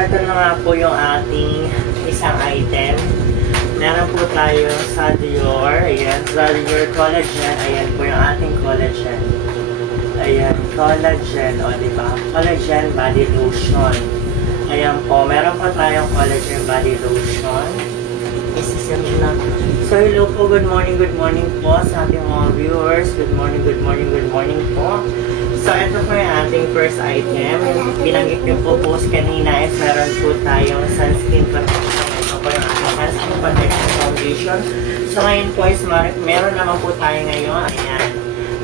ito na nga po yung ating isang item. Meron po tayo sa Dior. Ayan, sa Dior Collagen. Ayan po yung ating collagen. Ayan, collagen. O, diba? Collagen body lotion. Ayan po. Meron po tayong collagen body lotion. Isisim na. So, hello po. Good morning po sa ating mga viewers. Good morning po. So, ito po yung ating first item. Binanggit yung po post kanina is meron po tayong sunscreen protection. Ito po yung ating sunscreen protection foundation. So, ngayon po is meron naman po tayo ngayon. Ayan.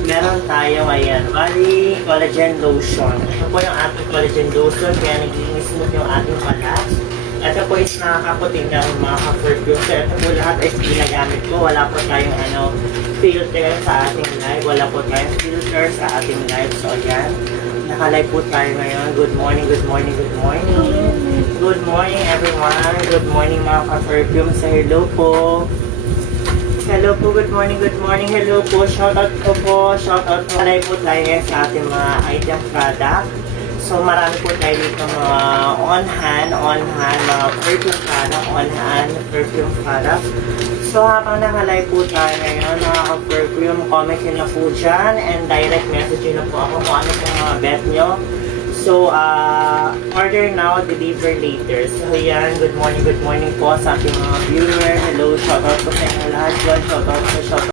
Meron tayong, ayan, body collagen lotion. Ito po yung ating collagen lotion. Kaya nagiging smooth yung ating balat. Ito po is nakakaputing ng mga ka-perfume. So, ito po lahat ay ginagamit ko. Wala po tayong filter sa ating live. Wala po tayong filter sa ating live. So, ayan. Naka-live po tayo ngayon. Good morning. Good morning, everyone. Good morning, mga ka-perfume. So, hello po. Hello po. Good morning. Hello po. Shoutout po. Naka-live po tayo ngayon sa ating mga item product. So, marami po tayo dito mga on-hand, mga perfume product. So, habang naka-live po tayo ngayon, perfume, comment nyo na po dyan, and direct message nyo na po ako kung ano po mga bet nyo. So, order now, deliver later. So, yan, good morning po sa ating mga viewers. Hello, shoutout po sa inyo lahat dyan. Shoutout.